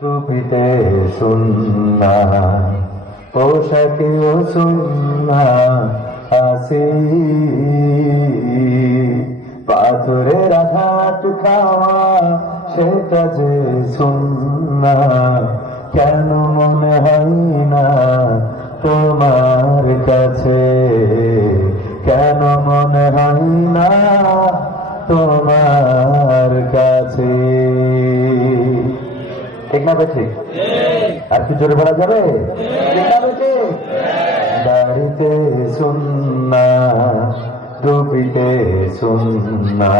টুপিতে সুন্না, পোশাকেও সুন্না আসি, পাথরের আঘাত খাওয়া সেটা যে সুন্না, কেন মনে হয় না তোমার কাছে, কেন মনে হয় না তোমার কাছে। ঠিক না বেঠিক? আর কি জোরে বলা যাবে? ঠিক না বেঠিক? দাড়িতে সুন্না, টুপিতে সুন্না,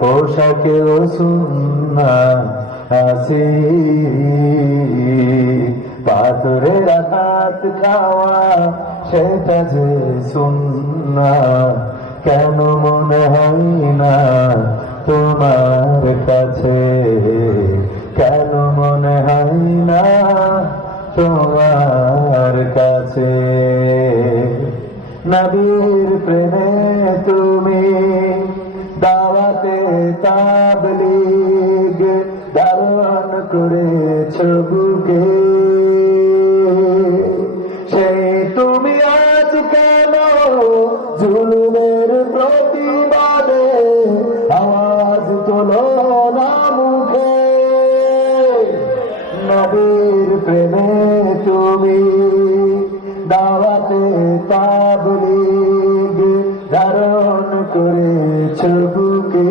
পোশাকেও সুন্না আসি, পাথরের আঘাত খাওয়া সেটা যে সুন্না, কেন মনে হয় না তোমার কাছে, কেন মনে হয় না তোমার কাছে। নবীর প্রেমে তুমি দাওয়াতে তাবলীগ ধারণ করেছ বুকে, সেই তুমি আজ কেন জুলুমের প্রতিবাদে আওয়াজ তোলো না মুখে। নবীর প্রেমে তুমি দাওয়াতে তাবলীগ ধারণ করেছ বুকে,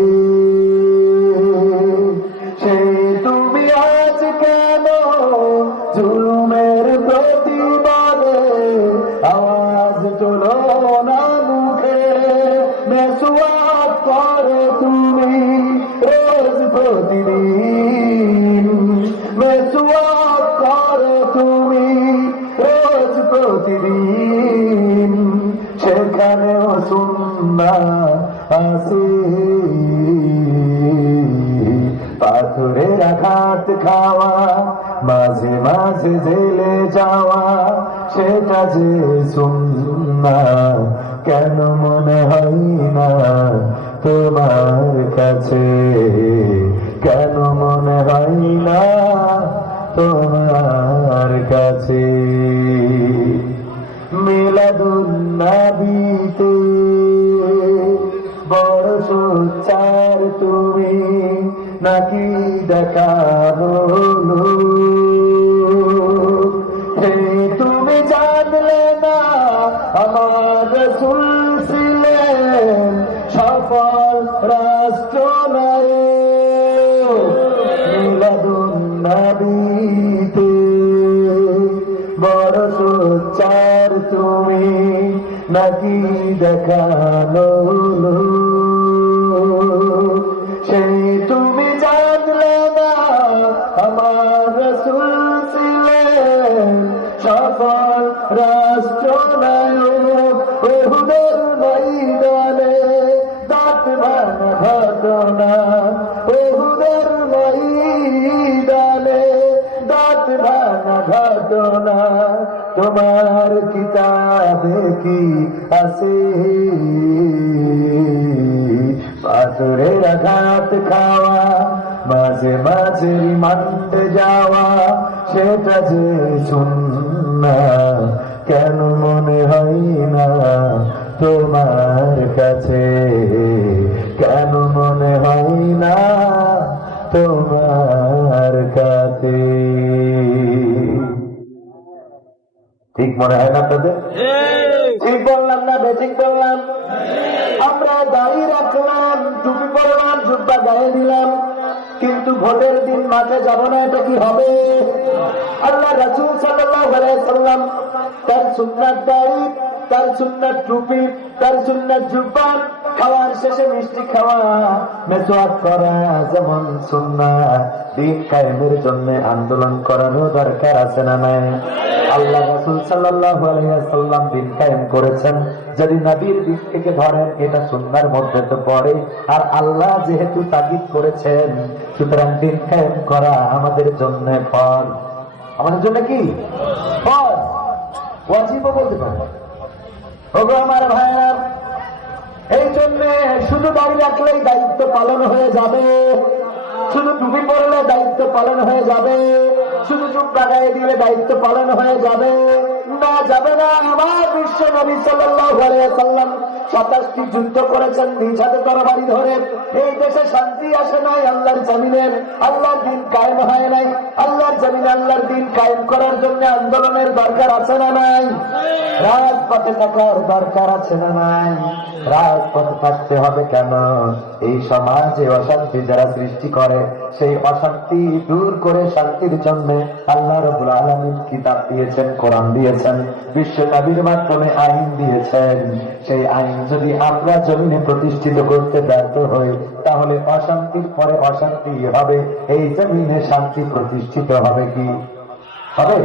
সেই তুমি আজ কেন জুলুমের প্রতিবাদে আওয়াজ তোলো না মুখে। মেসওয়াক করো তুমি রোজ প্রতিদিন, মেসওয়াক করো তুমি রোজ প্রতিদিন, সেখানেও সুন্না আসি, পাথরের আঘাত খাওয়া মাঝে মাঝে জেলে যাওয়া সেটা যে সুন্না, কেন মনে হয় না তোমার কাছে, কেন মনে হয় না তোমার কাছে। মিলাদুন নবীতে বড় সোচ্চার তুমি, নাকি দেখানো তুমি জানলে না আমার রাসূল ছিলেন সফল রাষ্ট্রনায়ক। মিলাদুন নবীতে বড় সোচ্চার তুমি, নাকি দেখানো সেই তুমি জানলে না আমার রাসূল ছিলেন সফল রাষ্ট্রনায়ক। উহুদের ময়দানে দাঁত ভাঙা ঘটনা, উহুদের ময়দানে দাঁত ভাঙা ঘটনা তোমার কিতাবে কি আছে? পাথরের আঘাত খাওয়া মাঝে মাঝে রিমান্ডে যাওয়া সেটা যে সুন্না, কেন মনে হয় না তোমার কাছে, কেন মনে হয় না তোমার কাছে। ঠিক মনে হয় না আপনাদের? ঠিক বললাম না বেঠিক বললাম? আমরা দাড়ি রাখলাম, টুপি পরলাম, জুব্বা গায়ে দিলাম, কিন্তু ভোটের দিন মাঠে যাব না, এটা কি হবে? আল্লাহ রাসূল সাল্লাল্লাহু আলাইহি ওয়াসাল্লাম তার সুন্নাত দাড়ি, তার সুন্নাত টুপি, তার সুন্নাত জুব্বা, খাওয়ার শেষে মিষ্টি খাওয়া, মেসওয়াক করা যেমন সুন্নাত, দিন কায়েমের জন্য আন্দোলন করানো দরকার আছে না নাই? আল্লাহ রাসূল সাল্লাল্লাহু আলাইহি ওয়াসাল্লাম দিন কায়েম করেছেন, যদি নবীর দিক থেকে ধরেন এটা সুন্নাহর মধ্যে তো পড়ে, আর আল্লাহ যেহেতু তাগিদ করেছেন সুতরাং দিন কায়েম করা আমাদের জন্য ফরজ। আমাদের জন্য কি ফরজ? ওয়াজিব বলতে পারে। ওগো আমার ভাইরা, এই জন্য শুধু দাঁড়িয়ে রাখলেই দায়িত্ব পালন হয়ে যাবে? শুধু টুপি পরলে দায়িত্ব পালন হয়ে যাবে, শুধু জুব্বা গায়ে দিলে দায়িত্ব পালন হয়ে যাবে না, যাবে না। আমার বিশ্ব নবী সাল্লাল্লাহু আলাইহি ওয়াসাল্লাম 27টি যুদ্ধ করেছেন নিজ হাতে তরবারি ধরে। এই দেশে শান্তি আসে নাই আল্লাহর জমিনে, আল্লাহর দিন কায়েম হয় নাই। আল্লাহর জমিনে আল্লাহর দিন কায়েম করার জন্য আন্দোলনের দরকার আছে না নাই? রাজপথে থাকার দরকার আছে না নাই? রাজপথে থাকতে হবে কেন? এই সমাজে অশান্তি যারা সৃষ্টি করে সেই অশান্তি দূর করে শান্তির জন্য আল্লাহ রাব্বুল আলামিন কিতাব দিয়েছেন, কোরআন দিয়েছেন, বিশ্ব নবীর মাধ্যমে আইন দিয়েছেন। সেই আইন যদি আমরা জমিনে প্রতিষ্ঠিত করতে ব্যর্থ হই তাহলে অশান্তির পরে অশান্তি হবে, এই জমিনে শান্তি প্রতিষ্ঠিত হবে কি হবে?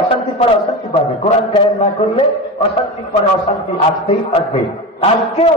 অশান্তির পরে অশান্তি পাবে। কোরআন কায়েম না করলে অশান্তির পরে অশান্তি আসতেই থাকবে। আজকেও